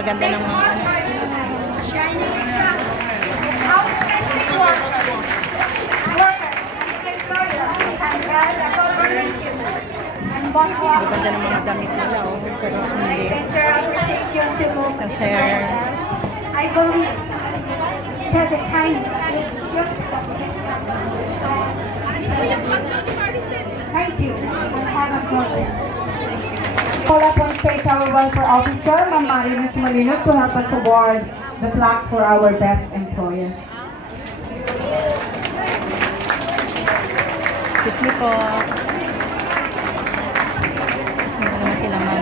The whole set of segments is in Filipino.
gaganda ng mga ano. Shining example. Our domestic workers, employers, and the corporations. And Gaganda ng mga damit nila, oh. Pero hindi. sincere appreciation to move. Kasi, I believe that the kindness should Thank you. Have a good day. Call upon State our welfare officer, Ma'am Marinus Malino, to help us award the plaque for our best employer. excuse me po. Ano naman sila, ma'am?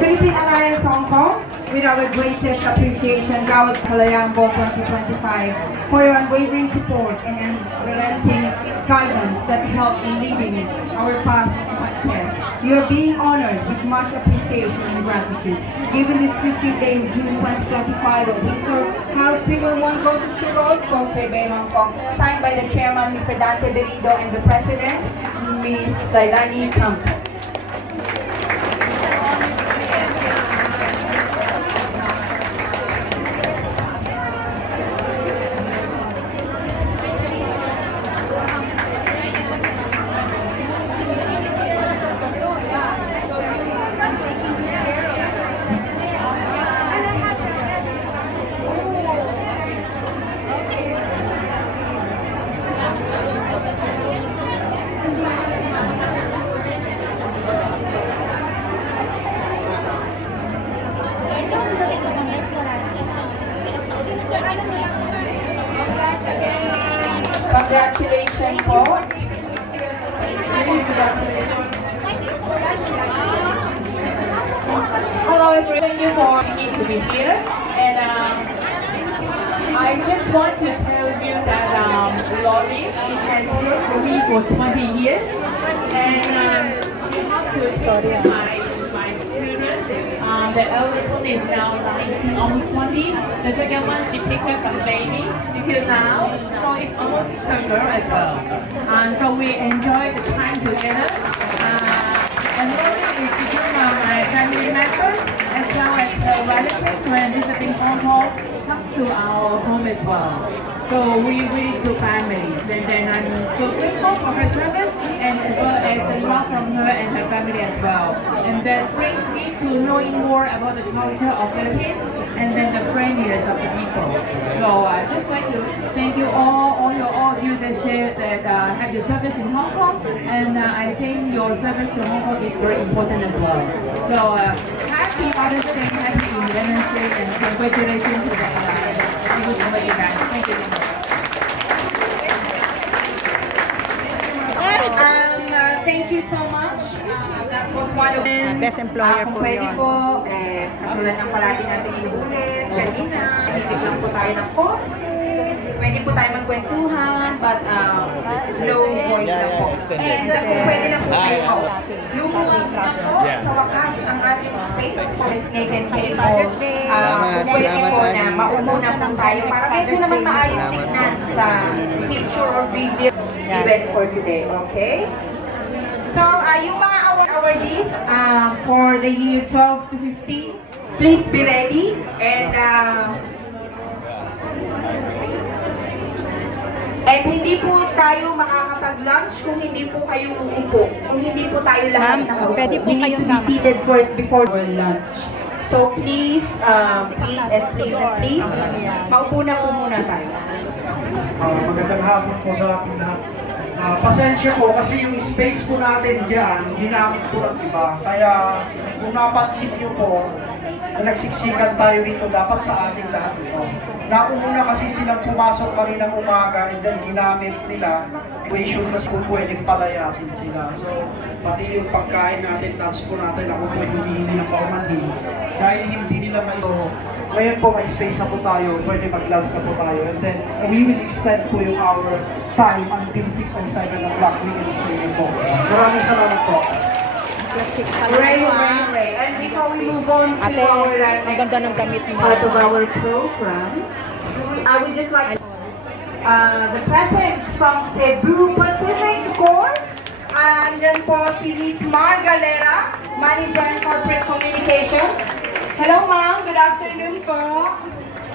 Philippine Alliance Hong Kong, with our greatest appreciation, Gawad Kalayambo 2025, for your unwavering support and unrelenting guidance that help in leading our path to success. You are being honored with much appreciation and gratitude. Given this 15th day of June 2025 at Windsor House, River 1 Gloucester Road, Causeway Bay, Hong Kong, signed by the Chairman, Mr. Dante Berido, and the President, Ms. Dailani Campos. Congratulations po. Hello everyone, thank you for me to be here. And I just want to tell you that Lori has worked for me for 20 years. And she helped to take my children. The eldest one is now 19, almost 20. The second one, she takes care from baby until now. So it's almost her girl as well. So we enjoy the time together. And Lori is become my family member as well as her relatives when visiting Hong Kong come to our home as well. So we really two families, and then I'm so grateful for her service and as well as the love from her and her family as well. And that brings me to knowing more about the culture of Philippines and then the friendliness of the people. So I just like to thank you all of you that share that have your service in Hong Kong, and I think your service to Hong Kong is very important as well. So happy Father's Day, happy Independence Day, and congratulations to the English Comedy Band. Thank you very much. Thank you so much. That was one of the Best employer kung po pwede yun. po, katulad ng palagi natin inulit, kanina, higit lang po tayo ng konti. Pwede po tayo magkwentuhan, but low voice lang po. And kung pwede lang po kayo, lumuwag na po sa wakas ang ating space for designated table. Kung pwede po na maupo na po tayo para medyo naman maayos tignan sa picture or video event for today, okay? So, yung mga awardees for the year 12 to 15, please be ready. And hindi po tayo makakapag-lunch kung hindi po kayo uupo. Kung hindi po tayo lahat Ma'am, nakaupo. pwede po We need kayong to be sama. seated first before our lunch. So, please, please, maupo na po muna tayo. Magandang hapon po sa ating lahat. Pasensya po kasi yung space po natin dyan, ginamit po ng iba. Kaya kung napansin nyo po, na nagsiksikan tayo dito dapat sa ating lahat ito. Nauna kasi silang pumasok kanina umaga and then ginamit nila equation kasi kung pwedeng palayasin sila. So, pati yung pagkain natin, lunch po natin, ako pwede humihingi ng paumanhin dahil hindi nila maiso. Ngayon po may space na po tayo, pwede mag-lunch na po tayo. And then, we will extend po yung our time until 6 or 7 o'clock. We can stay po. Maraming salamat po. Ray. And before we move on to Ate, our ang ganda ng damit mo. part of our program, I would just like the presence from Cebu Pacific, of course. Andyan po si Miss Mar Galera, Manager in Corporate Communications. Hello, ma'am. Good afternoon po.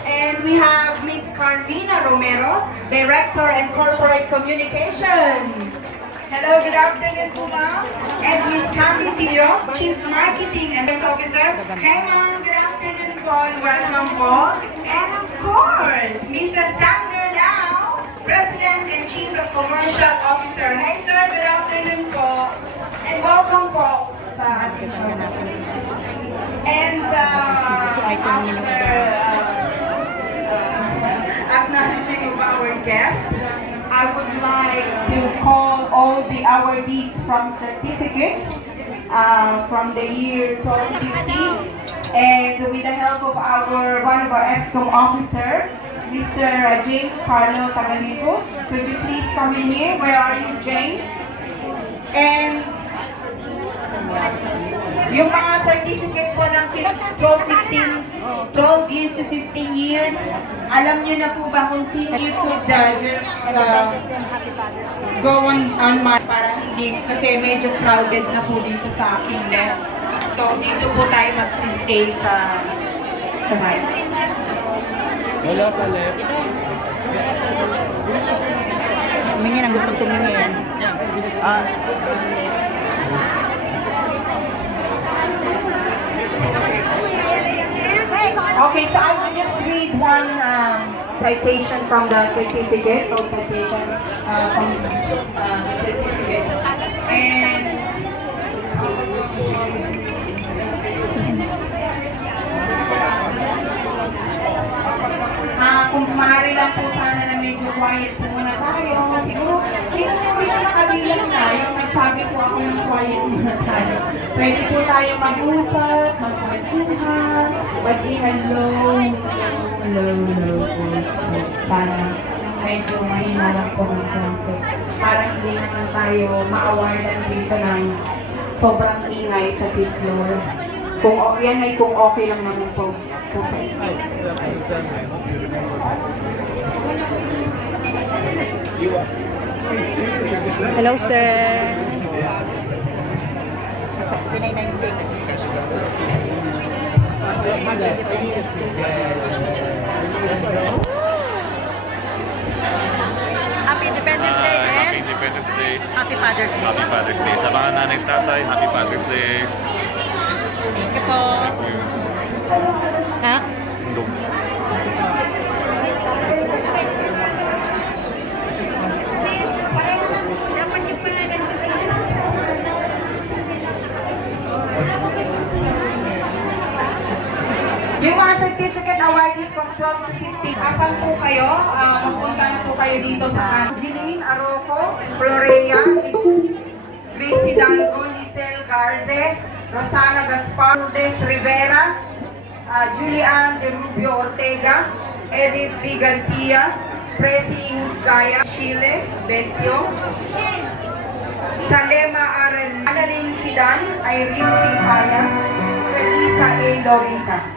And we have Miss Carmina Romero, Director and Corporate Communications. Hello, good afternoon po, ma'am. And Miss Candy Sio, Chief Marketing and Business Officer. Hey, ma'am. Good afternoon po and welcome po. And of course, Mr. Sander Lau, President and Chief of Commercial Officer. Hey, sir. Good afternoon po. And welcome po sa ating show. And acknowledging of our guest, I would like to call all the awardees from certificate from the year 1250, and with the help of one of our ExCom officer, Mr. James Carlo Tagaligo. Could you please come in here? Where are you, James? And yung mga certificate po ng 12 years to 15 years, alam nyo na po ba kung sino? You could just go on my, para hindi, kasi medyo crowded na po dito sa aking left. So dito po tayo magsistay sa right. Wala sa left. Tumingin ang gustong tumingin. Okay, so I will just read one citation from the certificate, or citation from the certificate. And kung maaari lang po sana na medyo quiet po muna tayo. Siguro, sino po yung nakabilang na, yung nagsabi po ako ng quiet muna tayo. Pwede po tayo mag-usap, magkwentuhan, mag-hello, hello po. Sana medyo mahina lang po ng konti. Para hindi naman tayo ma-awardan dito ng sobrang ingay sa 5th floor. Kung yan ay kung okay lang naman po sa inyo. Hello, sir. Nasa Pinay na yung check. Happy Independence Day and Happy Independence Day. Happy Father's Day. Happy Father's Day. Sa mga nanay at tatay, Happy Father's Day. Thank you po. Ha? Yung mga certificate awardees from 12 to 15, asan po kayo? Magpunta na po kayo dito sa Jeline Aroco, Florea, Gracie Dango, Lisel Garze, Rosana Gaspar, Lourdes Rivera, Julian De Rubio Ortega, Edith B. Garcia, Presi Husgaya, Chile, Betio, Salema Arel, Annalyn Kidan, Irene P. Payas, Felisa A. Lorica.